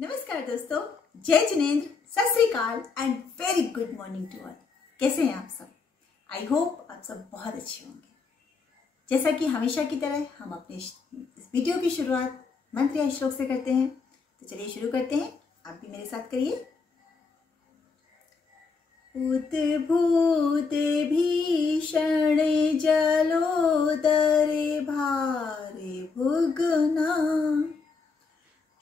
नमस्कार दोस्तों, जय जिनेंद्र, सत श्री अकाल and very good morning to all. कैसे हैं आप सब? आई होप आप सब बहुत अच्छे होंगे। जैसा कि हमेशा की तरह हम अपने इस वीडियो की शुरुआत मंत्र या श्लोक से करते हैं, तो चलिए शुरू करते हैं। आप भी मेरे साथ करिए। उद्भूत भीषण जलोदरे भारे भुगना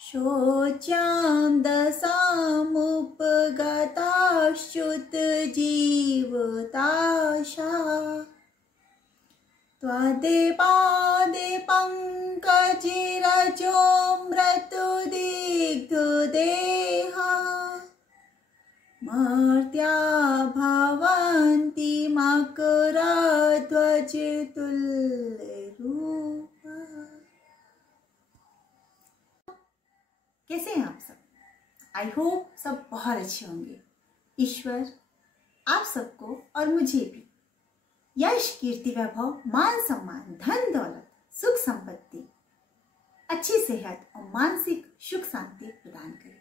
शोच्यां दशामुपगताश्च्युत जीवताशा त्वदेपादे पङ्कजिरजो मृत्युदिग्धदेहा मर्त्या भवन्ति मकरध्वजतुल्यरूपा। कैसे हैं आप सब? आई होप सब बहुत अच्छे होंगे। ईश्वर आप सबको और मुझे भी यश, कीर्ति, वैभव, मान सम्मान, धन दौलत, सुख संपत्ति, अच्छी सेहत और मानसिक सुख शांति प्रदान करे।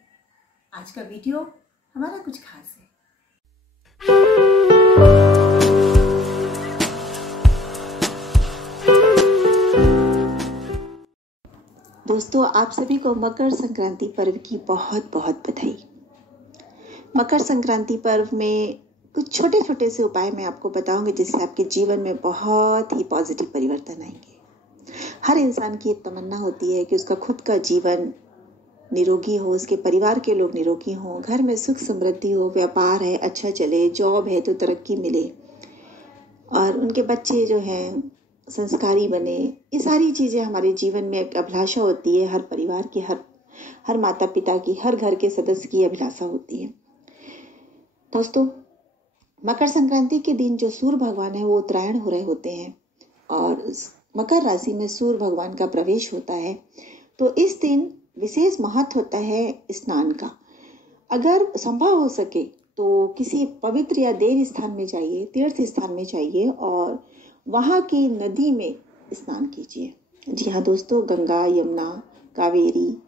आज का वीडियो हमारा कुछ खास है। दोस्तों, आप सभी को मकर संक्रांति पर्व की बहुत बहुत बधाई। मकर संक्रांति पर्व में कुछ छोटे छोटे से उपाय मैं आपको बताऊंगी जिससे आपके जीवन में बहुत ही पॉजिटिव परिवर्तन आएंगे। हर इंसान की एक तमन्ना होती है कि उसका खुद का जीवन निरोगी हो, उसके परिवार के लोग निरोगी हों, घर में सुख समृद्धि हो, व्यापार है अच्छा चले, जॉब है तो तरक्की मिले और उनके बच्चे जो हैं संस्कारी बने। ये सारी चीज़ें हमारे जीवन में एक अभिलाषा होती है। हर परिवार की, हर माता पिता की, हर घर के सदस्य की अभिलाषा होती है। दोस्तों, मकर संक्रांति के दिन जो सूर्य भगवान है वो उत्तरायण हो रहे होते हैं और मकर राशि में सूर्य भगवान का प्रवेश होता है। तो इस दिन विशेष महत्व होता है स्नान का। अगर संभव हो सके तो किसी पवित्र या देव स्थान में जाइए, तीर्थ स्थान में जाइए और वहाँ की नदी में स्नान कीजिए। जी हाँ दोस्तों, गंगा, यमुना, कावेरी,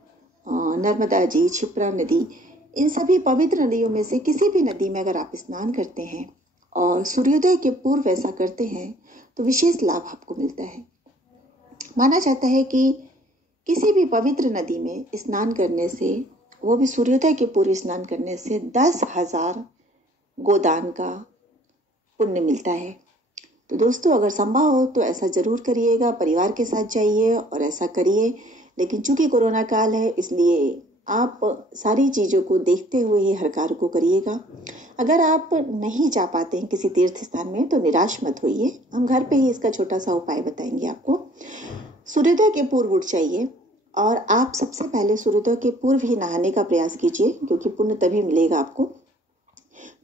नर्मदा जी, क्षिप्रा नदी, इन सभी पवित्र नदियों में से किसी भी नदी में अगर आप स्नान करते हैं और सूर्योदय के पूर्व ऐसा करते हैं तो विशेष लाभ आपको मिलता है। माना जाता है कि किसी भी पवित्र नदी में स्नान करने से, वो भी सूर्योदय के पूर्व स्नान करने से 10,000 गोदान का पुण्य मिलता है। तो दोस्तों, अगर संभव हो तो ऐसा जरूर करिएगा, परिवार के साथ जाइए और ऐसा करिए। लेकिन चूंकि कोरोना काल है इसलिए आप सारी चीज़ों को देखते हुए ही हर कार्य को करिएगा। अगर आप नहीं जा पाते हैं किसी तीर्थ स्थान में तो निराश मत होइए, हम घर पे ही इसका छोटा सा उपाय बताएंगे आपको। सूर्योदय के पूर्व उठ जाइए और आप सबसे पहले सूर्योदय के पूर्व ही नहाने का प्रयास कीजिए, क्योंकि पुण्य तभी मिलेगा आपको।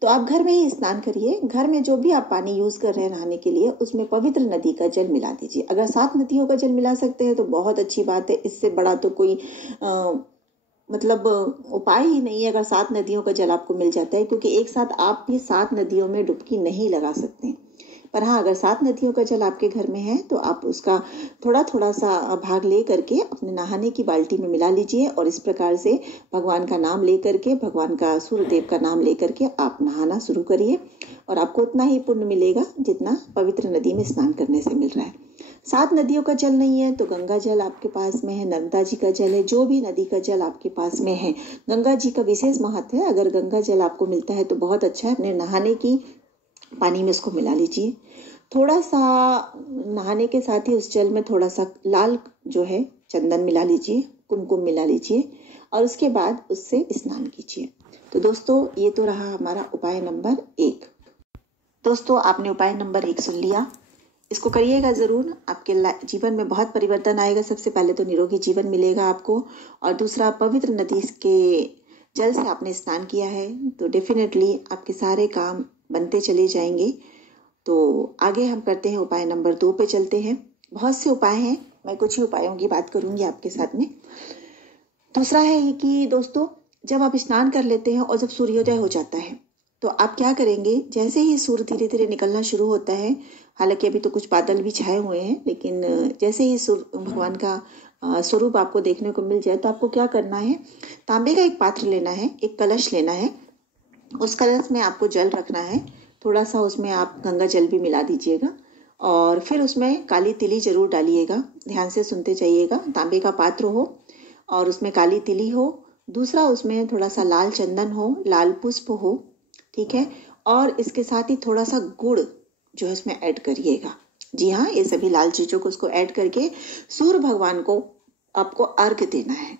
तो आप घर में ही स्नान करिए। घर में जो भी आप पानी यूज कर रहे हैं नहाने के लिए, उसमें पवित्र नदी का जल मिला दीजिए। अगर 7 नदियों का जल मिला सकते हैं तो बहुत अच्छी बात है। इससे बड़ा तो कोई उपाय ही नहीं है अगर 7 नदियों का जल आपको मिल जाता है, क्योंकि एक साथ आप भी 7 नदियों में डुबकी नहीं लगा सकते। पर हाँ, अगर 7 नदियों का जल आपके घर में है तो आप उसका थोड़ा थोड़ा सा भाग ले करके अपने नहाने की बाल्टी में मिला लीजिए और इस प्रकार से भगवान का नाम ले करके, भगवान का, सूर्यदेव का नाम ले करके आप नहाना शुरू करिए और आपको उतना ही पुण्य मिलेगा जितना पवित्र नदी में स्नान करने से मिल रहा है। 7 नदियों का जल नहीं है तो गंगा जल आपके पास में है, नर्मदा जी का जल है, जो भी नदी का जल आपके पास में है। गंगा जी का विशेष महत्व है। अगर गंगा जल आपको मिलता है तो बहुत अच्छा है। अपने नहाने की पानी में उसको मिला लीजिए। थोड़ा सा नहाने के साथ ही उस जल में थोड़ा सा लाल जो है चंदन मिला लीजिए, कुमकुम मिला लीजिए और उसके बाद उससे स्नान कीजिए। तो दोस्तों, ये तो रहा हमारा उपाय नंबर 1। दोस्तों, आपने उपाय नंबर 1 सुन लिया, इसको करिएगा जरूर। आपके जीवन में बहुत परिवर्तन आएगा। सबसे पहले तो निरोगी जीवन मिलेगा आपको और दूसरा, पवित्र नदी के जल से आपने स्नान किया है तो डेफिनेटली आपके सारे काम बनते चले जाएंगे। तो आगे हम करते हैं उपाय नंबर 2 पे चलते हैं। बहुत से उपाय हैं, मैं कुछ ही उपायों की बात करूंगी आपके साथ में। दूसरा है कि दोस्तों, जब आप स्नान कर लेते हैं और जब सूर्योदय हो जाता है तो आप क्या करेंगे, जैसे ही सूर्य धीरे धीरे निकलना शुरू होता है हालांकि अभी तो कुछ बादल भी छाए हुए हैं, लेकिन जैसे ही भगवान का स्वरूप आपको देखने को मिल जाए तो आपको क्या करना है, तांबे का एक पात्र लेना है, एक कलश लेना है। उस कलश में आपको जल रखना है, थोड़ा सा उसमें आप गंगा जल भी मिला दीजिएगा और फिर उसमें काली तिली जरूर डालिएगा। ध्यान से सुनते जाइएगा। तांबे का पात्र हो और उसमें काली तिली हो, दूसरा उसमें थोड़ा सा लाल चंदन हो, लाल पुष्प हो, ठीक है। और इसके साथ ही थोड़ा सा गुड़ जो है इसमें ऐड करिएगा। जी हाँ, ये सभी लाल चीजों को उसको ऐड करके सूर्य भगवान को आपको अर्घ्य देना है।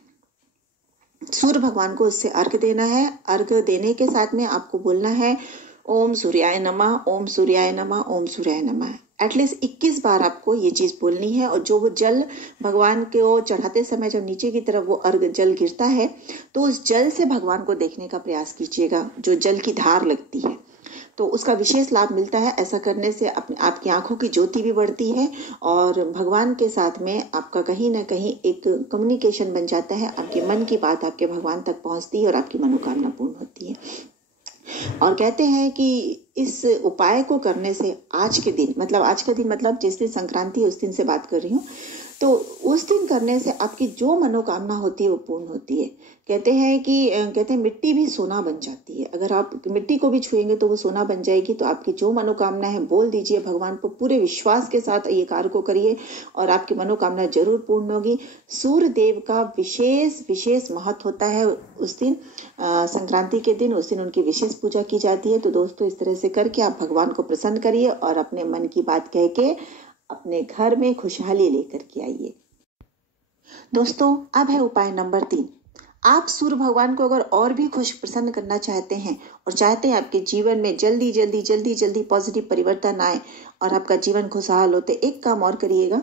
सूर्य भगवान को उससे अर्घ्य देना है। अर्घ्य देने के साथ में आपको बोलना है ओम सूर्याय नमः, ओम सूर्याय नमः, ओम सूर्याय नमः। एटलीस्ट 21 बार आपको ये चीज बोलनी है। और जो वो जल भगवान को चढ़ाते समय जब नीचे की तरफ वो अर्घ जल गिरता है तो उस जल से भगवान को देखने का प्रयास कीजिएगा। जो जल की धार लगती है तो उसका विशेष लाभ मिलता है। ऐसा करने से आपकी आंखों की ज्योति भी बढ़ती है और भगवान के साथ में आपका कहीं ना कहीं एक कम्युनिकेशन बन जाता है। आपके मन की बात आपके भगवान तक पहुंचती है और आपकी मनोकामना पूर्ण होती है। और कहते हैं कि इस उपाय को करने से आज के दिन मतलब जिस दिन संक्रांति है उस दिन से बात कर रही हूँ, तो उस दिन करने से आपकी जो मनोकामना होती है वो पूर्ण होती है। कहते हैं मिट्टी भी सोना बन जाती है। अगर आप मिट्टी को भी छुएंगे तो वो सोना बन जाएगी। तो आपकी जो मनोकामना है बोल दीजिए भगवान को, पूरे विश्वास के साथ ये कार्य को करिए और आपकी मनोकामना जरूर पूर्ण होगी। सूर्य देव का विशेष महत्व होता है उस दिन, संक्रांति के दिन। उस दिन उनकी विशेष पूजा की जाती है। तो दोस्तों, इस तरह से करके आप भगवान को प्रसन्न करिए और अपने मन की बात कह के अपने घर में खुशहाली लेकर के आइए। दोस्तों, अब है उपाय नंबर 3। आप सूर्य भगवान को अगर और भी खुश प्रसन्न करना चाहते हैं और चाहते हैं आपके जीवन में जल्दी पॉजिटिव परिवर्तन आए और आपका जीवन खुशहाल हो, तो एक काम और करिएगा।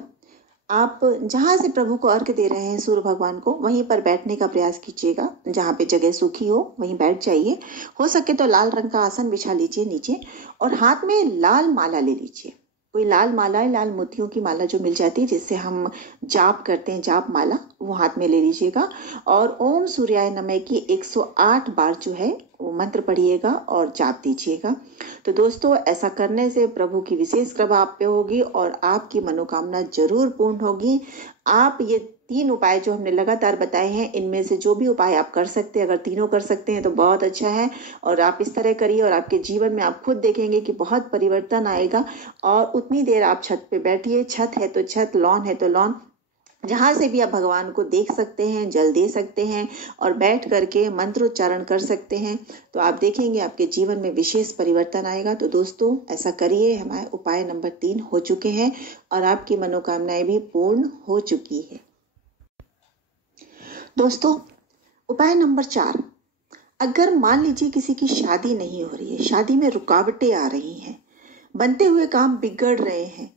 आप जहां से प्रभु को अर्घ्य दे रहे हैं सूर्य भगवान को, वहीं पर बैठने का प्रयास कीजिएगा। जहां पे जगह सूखी हो वहीं बैठ जाइए। हो सके तो लाल रंग का आसन बिछा लीजिए नीचे और हाथ में लाल माला ले लीजिए। कोई लाल माला, लाल मोतियों की माला जो मिल जाती है जिससे हम जाप करते हैं, जाप माला, वो हाथ में ले लीजिएगा और ओम सूर्याय नमः की 108 बार जो है वो मंत्र पढ़िएगा और जाप दीजिएगा। तो दोस्तों, ऐसा करने से प्रभु की विशेष कृपा आप पे होगी और आपकी मनोकामना जरूर पूर्ण होगी। आप ये 3 उपाय जो हमने लगातार बताए हैं, इनमें से जो भी उपाय आप कर सकते हैं, अगर तीनों कर सकते हैं तो बहुत अच्छा है। और आप इस तरह करिए और आपके जीवन में आप खुद देखेंगे कि बहुत परिवर्तन आएगा। और उतनी देर आप छत पे बैठिए, छत है तो छत, लॉन है तो लॉन, जहां से भी आप भगवान को देख सकते हैं, जल दे सकते हैं और बैठ करके मंत्रोच्चारण कर सकते हैं। तो आप देखेंगे आपके जीवन में विशेष परिवर्तन आएगा। तो दोस्तों, ऐसा करिए। हमारे उपाय नंबर 3 हो चुके हैं और आपकी मनोकामनाएं भी पूर्ण हो चुकी है। दोस्तों, उपाय नंबर 4, अगर मान लीजिए किसी की शादी नहीं हो रही है, शादी में रुकावटें आ रही हैं, बनते हुए काम बिगड़ रहे हैं,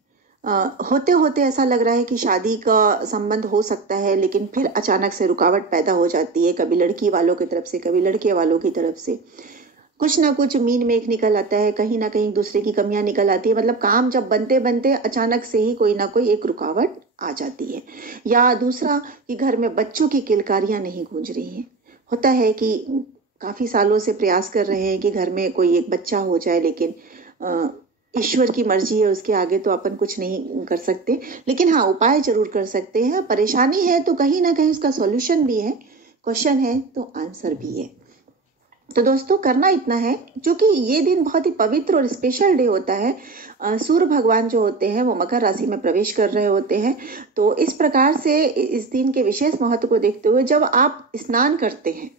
होते होते ऐसा लग रहा है कि शादी का संबंध हो सकता है, लेकिन फिर अचानक से रुकावट पैदा हो जाती है, कभी लड़की वालों की तरफ से, कभी लड़के वालों की तरफ से। कुछ ना कुछ मीन मेख निकल आता है, कहीं ना कहीं दूसरे की कमियां निकल आती है। मतलब काम जब बनते बनते अचानक से ही कोई ना कोई एक रुकावट आ जाती है। या दूसरा कि घर में बच्चों की किलकारियां नहीं गूंज रही हैं। होता है कि काफी सालों से प्रयास कर रहे हैं कि घर में कोई एक बच्चा हो जाए, लेकिन ईश्वर की मर्जी है, उसके आगे तो अपन कुछ नहीं कर सकते। लेकिन हाँ, उपाय जरूर कर सकते हैं। परेशानी है तो कहीं ना कहीं उसका सॉल्यूशन भी है, क्वेश्चन है तो आंसर भी है। तो दोस्तों, करना इतना है, जो कि ये दिन बहुत ही पवित्र और स्पेशल डे होता है। सूर्य भगवान जो होते हैं वो मकर राशि में प्रवेश कर रहे होते हैं। तो इस प्रकार से इस दिन के विशेष महत्व को देखते हुए जब आप स्नान करते हैं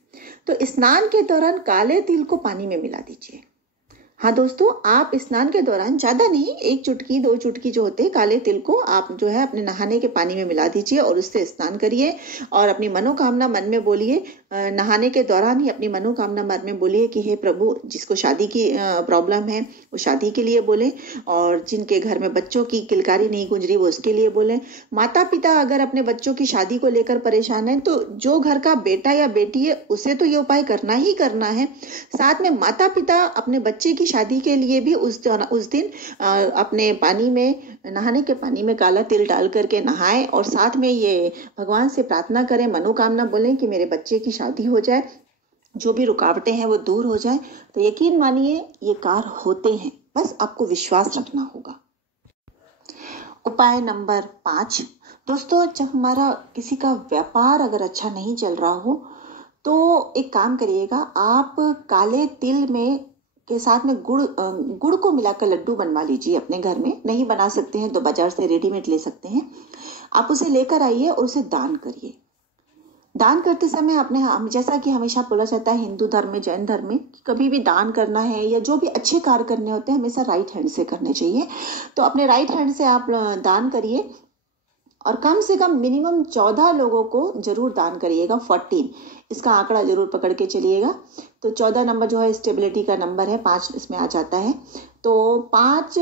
तो स्नान के दौरान काले तिल को पानी में मिला दीजिए। हाँ दोस्तों, आप स्नान के दौरान ज्यादा नहीं, 1 चुटकी 2 चुटकी जो होते हैं काले तिल को आप जो है अपने नहाने के पानी में मिला दीजिए और उससे स्नान करिए और अपनी मनोकामना मन में बोलिए। नहाने के दौरान ही अपनी मनोकामना मन में बोलिए कि हे प्रभु, जिसको शादी की प्रॉब्लम है वो शादी के लिए बोले, और जिनके घर में बच्चों की किलकारी नहीं गूंज रही वो उसके लिए बोले। माता पिता अगर अपने बच्चों की शादी को लेकर परेशान है तो जो घर का बेटा या बेटी है उसे तो ये उपाय करना ही करना है। साथ में माता पिता अपने बच्चे की शादी के लिए भी उस दिन अपने पानी में, नहाने के पानी में काला तिल डाल करके नहाएं और साथ में ये भगवान से प्रार्थना करें, मनोकामना बोलें कि मेरे बच्चे की शादी हो जाए, जो भी रुकावटें हैं वो दूर हो जाए। तो यकीन मानिए ये कार्य होते हैं, बस आपको विश्वास रखना होगा। उपाय नंबर 5। दोस्तों, जब हमारा किसी का व्यापार अगर अच्छा नहीं चल रहा हो तो एक काम करिएगा, आप काले तिल में के साथ में गुड़ को मिलाकर लड्डू बनवा लीजिए। अपने घर में नहीं बना सकते हैं तो बाजार से रेडीमेड ले सकते हैं। आप उसे लेकर आइए और उसे दान करिए। दान करते समय अपने जैसा कि हमेशा बोला जाता है हिंदू धर्म में, जैन धर्म में, कभी भी दान करना है या जो भी अच्छे कार्य करने होते हैं हमेशा राइट हैंड से करने चाहिए। तो अपने राइट हैंड से आप दान करिए और कम से कम मिनिमम 14 लोगों को जरूर दान करिएगा। 14 इसका आंकड़ा जरूर पकड़ के चलिएगा। तो 14 नंबर जो है स्टेबिलिटी का नंबर है, 5 इसमें आ जाता है। तो 5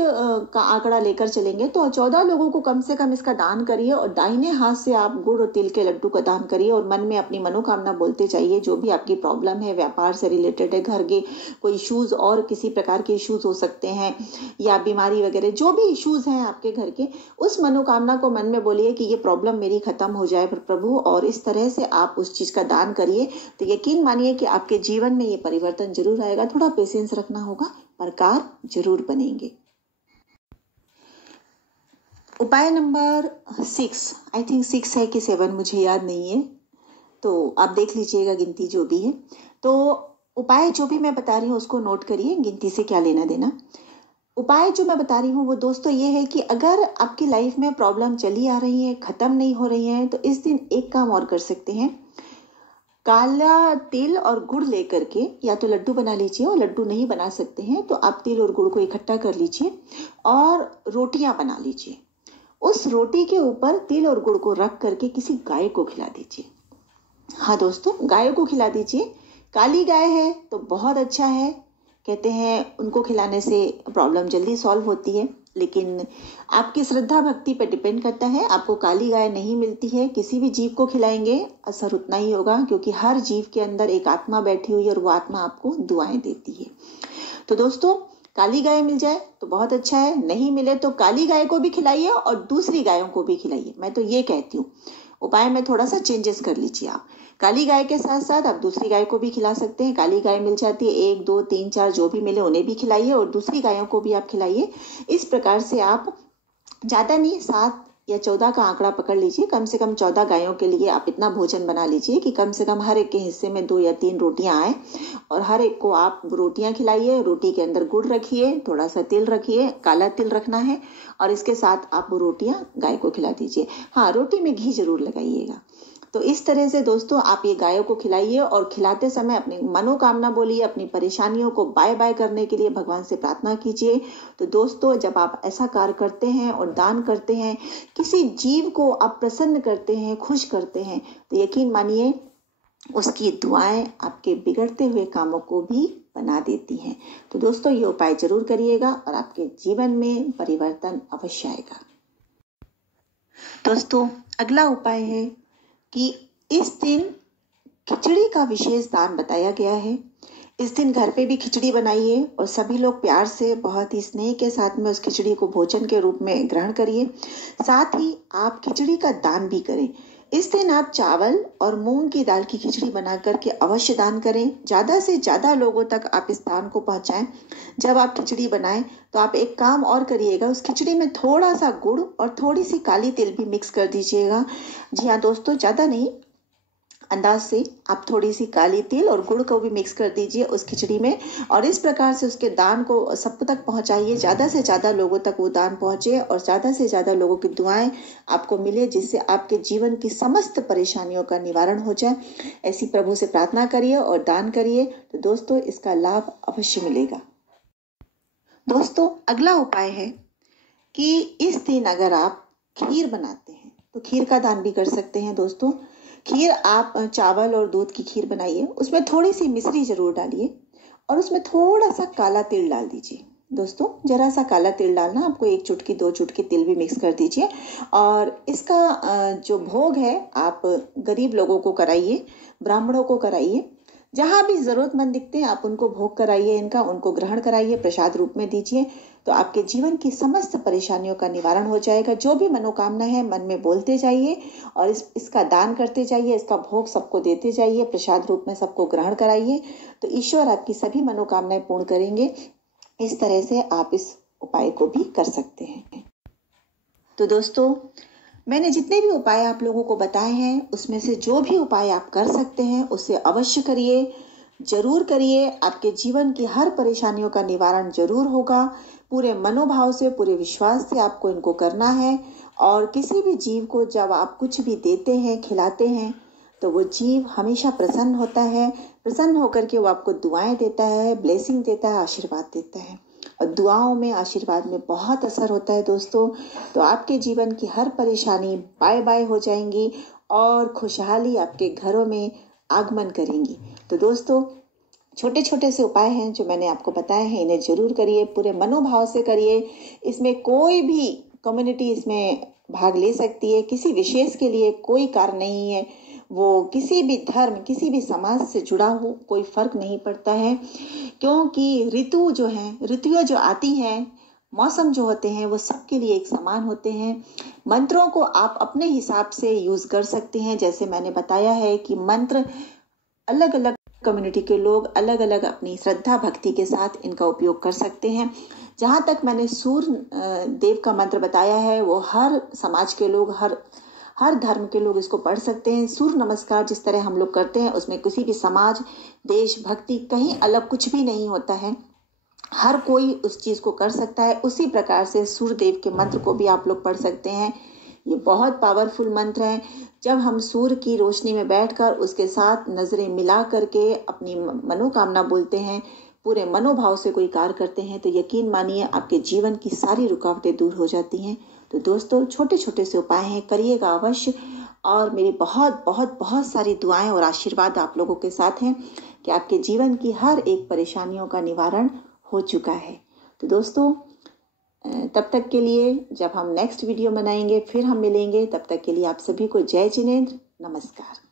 का आंकड़ा लेकर चलेंगे तो 14 लोगों को कम से कम इसका दान करिए और दाहिने हाथ से आप गुड़ और तिल के लड्डू का दान करिए और मन में अपनी मनोकामना बोलते चाहिए। जो भी आपकी प्रॉब्लम है, व्यापार से रिलेटेड है, घर के कोई इश्यूज और किसी प्रकार के इश्यूज हो सकते हैं या बीमारी वगैरह, जो भी इश्यूज हैं आपके घर के, उस मनोकामना को मन में बोलिए कि ये प्रॉब्लम मेरी खत्म हो जाए प्रभु, और इस तरह से आप उस चीज का दान करिए। तो यकीन मानिए कि आपके जीवन में ये परिवर्तन जरूर आएगा। थोड़ा पेशेंस रखना होगा पर कार्य जरूर बनेंगे। उपाय नंबर 6, आई थिंक 6 है कि 7, मुझे याद नहीं है, तो आप देख लीजिएगा गिनती जो भी है। तो उपाय जो भी मैं बता रही हूँ उसको नोट करिए, गिनती से क्या लेना देना। उपाय जो मैं बता रही हूँ वो दोस्तों ये है कि अगर आपकी लाइफ में प्रॉब्लम चली आ रही है, खत्म नहीं हो रही है, तो इस दिन एक काम और कर सकते हैं। काला तिल और गुड़ लेकर के या तो लड्डू बना लीजिए, और लड्डू नहीं बना सकते हैं तो आप तिल और गुड़ को इकट्ठा कर लीजिए और रोटियां बना लीजिए। उस रोटी के ऊपर तिल और गुड़ को रख करके किसी गाय को खिला दीजिए। हाँ दोस्तों, गाय को खिला दीजिए। काली गाय है तो बहुत अच्छा है, कहते हैं उनको खिलाने से प्रॉब्लम जल्दी सॉल्व होती है, लेकिन आपकी श्रद्धा भक्ति पर डिपेंड करता है। आपको काली गाय नहीं मिलती है, किसी भी जीव को खिलाएंगे असर उतना ही होगा, क्योंकि हर जीव के अंदर एक आत्मा बैठी हुई है और वो आत्मा आपको दुआएं देती है। तो दोस्तों, काली गाय मिल जाए तो बहुत अच्छा है, नहीं मिले तो काली गाय को भी खिलाइए और दूसरी गायों को भी खिलाइए। मैं तो ये कहती हूँ उपाय में थोड़ा सा चेंजेस कर लीजिए। आप काली गाय के साथ साथ आप दूसरी गाय को भी खिला सकते हैं। काली गाय मिल जाती है, 1 2 3 4 जो भी मिले उन्हें भी खिलाइए और दूसरी गायों को भी आप खिलाइए। इस प्रकार से आप ज्यादा नहीं, 7 या 14 का आंकड़ा पकड़ लीजिए। कम से कम 14 गायों के लिए आप इतना भोजन बना लीजिए कि कम से कम हर एक के हिस्से में 2 या 3 रोटियां आए और हर एक को आप रोटियां खिलाइए। रोटी के अंदर गुड़ रखिए, थोड़ा सा तिल रखिए, काला तिल रखना है, और इसके साथ आप वो रोटियां गाय को खिला दीजिए। हाँ, रोटी में घी जरूर लगाइएगा। तो इस तरह से दोस्तों आप ये गायों को खिलाइए और खिलाते समय अपनी मनोकामना बोलिए, अपनी परेशानियों को बाय बाय करने के लिए भगवान से प्रार्थना कीजिए। तो दोस्तों, जब आप ऐसा कार्य करते हैं और दान करते हैं, किसी जीव को आप प्रसन्न करते हैं, खुश करते हैं, तो यकीन मानिए उसकी दुआएं आपके बिगड़ते हुए कामों को भी बना देती हैं। तो दोस्तों, ये उपाय जरूर करिएगा और आपके जीवन में परिवर्तन अवश्य आएगा। दोस्तों, अगला उपाय है कि इस दिन खिचड़ी का विशेष दान बताया गया है। इस दिन घर पे भी खिचड़ी बनाइए और सभी लोग प्यार से, बहुत ही स्नेह के साथ में उस खिचड़ी को भोजन के रूप में ग्रहण करिए। साथ ही आप खिचड़ी का दान भी करें। इस दिन आप चावल और मूंग की दाल की खिचड़ी बना करके अवश्य दान करें। ज्यादा से ज्यादा लोगों तक आप इस दान को पहुंचाएं। जब आप खिचड़ी बनाएं तो आप एक काम और करिएगा, उस खिचड़ी में थोड़ा सा गुड़ और थोड़ी सी काली तिल भी मिक्स कर दीजिएगा। जी हाँ दोस्तों, ज्यादा नहीं, अंदाज से आप थोड़ी सी काली तिल और गुड़ को भी मिक्स कर दीजिए उस खिचड़ी में, और इस प्रकार से उसके दान को सब तक पहुंचाइए। ज्यादा से ज्यादा लोगों तक वो दान पहुंचे और ज्यादा से ज्यादा लोगों की दुआएं आपको मिले, जिससे आपके जीवन की समस्त परेशानियों का निवारण हो जाए। ऐसी प्रभु से प्रार्थना करिए और दान करिए, तो दोस्तों इसका लाभ अवश्य मिलेगा। दोस्तों, अगला उपाय है कि इस दिन अगर आप खीर बनाते हैं तो खीर का दान भी कर सकते हैं। दोस्तों, खीर आप चावल और दूध की खीर बनाइए, उसमें थोड़ी सी मिश्री जरूर डालिए और उसमें थोड़ा सा काला तिल डाल दीजिए। दोस्तों, जरा सा काला तिल डालना, आपको 1 चुटकी 2 चुटकी तिल भी मिक्स कर दीजिए। और इसका जो भोग है आप गरीब लोगों को कराइए, ब्राह्मणों को कराइए, जहां भी जरूरतमंद दिखते हैं आप उनको भोग कराइए, इनका उनको ग्रहण कराइए, प्रसाद रूप में दीजिए। तो आपके जीवन की समस्त परेशानियों का निवारण हो जाएगा। जो भी मनोकामना है मन में बोलते जाइए और इसका दान करते जाइए, इसका भोग सबको देते जाइए, प्रसाद रूप में सबको ग्रहण कराइए, तो ईश्वर आपकी सभी मनोकामनाएं पूर्ण करेंगे। इस तरह से आप इस उपाय को भी कर सकते हैं। तो दोस्तों, मैंने जितने भी उपाय आप लोगों को बताए हैं उसमें से जो भी उपाय आप कर सकते हैं उसे अवश्य करिए, जरूर करिए। आपके जीवन की हर परेशानियों का निवारण जरूर होगा। पूरे मनोभाव से, पूरे विश्वास से आपको इनको करना है। और किसी भी जीव को जब आप कुछ भी देते हैं, खिलाते हैं, तो वो जीव हमेशा प्रसन्न होता है। प्रसन्न होकर के वो आपको दुआएं देता है, ब्लेसिंग देता है, आशीर्वाद देता है। और दुआओं में, आशीर्वाद में बहुत असर होता है दोस्तों। तो आपके जीवन की हर परेशानी बाय बाय हो जाएंगी और खुशहाली आपके घरों में आगमन करेंगी। तो दोस्तों, छोटे छोटे से उपाय हैं जो मैंने आपको बताए हैं, इन्हें जरूर करिए, पूरे मनोभाव से करिए। इसमें कोई भी कम्युनिटी इसमें भाग ले सकती है, किसी विशेष के लिए कोई कार्य नहीं है। वो किसी भी धर्म, किसी भी समाज से जुड़ा हो, कोई फर्क नहीं पड़ता है। क्योंकि ऋतु जो है, ऋतुएं जो आती हैं, मौसम जो होते हैं, वो सबके लिए एक समान होते हैं। मंत्रों को आप अपने हिसाब से यूज कर सकते हैं। जैसे मैंने बताया है कि मंत्र अलग अलग कम्युनिटी के लोग अलग अलग अपनी श्रद्धा भक्ति के साथ इनका उपयोग कर सकते हैं। जहां तक मैंने सूर्य देव का मंत्र बताया है, वो हर समाज के लोग, हर धर्म के लोग इसको पढ़ सकते हैं। सूर्य नमस्कार जिस तरह हम लोग करते हैं, उसमें किसी भी समाज, देश, भक्ति कहीं अलग कुछ भी नहीं होता है। हर कोई उस चीज को कर सकता है। उसी प्रकार से सूर्य देव के मंत्र को भी आप लोग पढ़ सकते हैं। ये बहुत पावरफुल मंत्र है। जब हम सूर्य की रोशनी में बैठकर उसके साथ नजरें मिला करके अपनी मनोकामना बोलते हैं, पूरे मनोभाव से कोई कार्य करते हैं, तो यकीन मानिए आपके जीवन की सारी रुकावटें दूर हो जाती हैं। तो दोस्तों, छोटे छोटे से उपाय हैं, करिएगा अवश्य। और मेरी बहुत बहुत बहुत सारी दुआएं और आशीर्वाद आप लोगों के साथ हैं कि आपके जीवन की हर एक परेशानियों का निवारण हो चुका है। तो दोस्तों, तब तक के लिए, जब हम नेक्स्ट वीडियो बनाएंगे, फिर हम मिलेंगे। तब तक के लिए आप सभी को जय जिनेंद्र, नमस्कार।